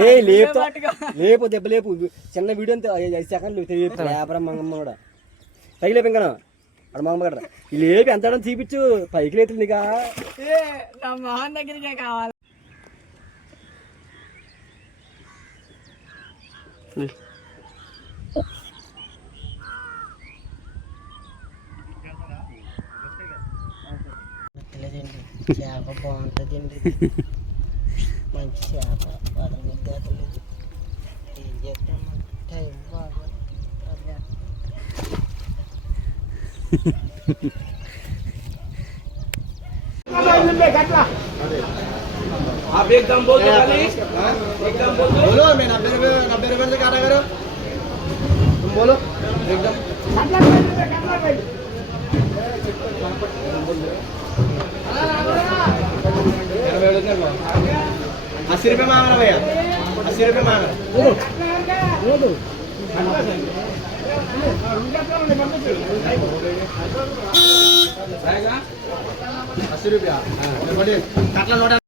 ఏ లేపు లేపు దెబ్బ లేపు. చిన్న వీడియో అంతే. ఐదు సెకండ్లు లేపరా మంగమ్మ కూడా. పైకి లేపు ఇంకా. అక్కడ మంగమ్మ కట్రా ఈ లేపి ఎంత చూపించు పైకి లేతుంది ఇక. నా మొహం దగ్గరికే కావాలి. చేప బాగుంటుందండి. మంచి చేప వదలగలేదు ఏం చేస్తాం టైం బాగా बोलो मैं नब्बे रुपये नब्बे रुपये से काटा करो तुम बोलो एकदम अस्सी रुपये मांग रहा भैया अस्सी रुपये मांग रहा अस्सी रुपया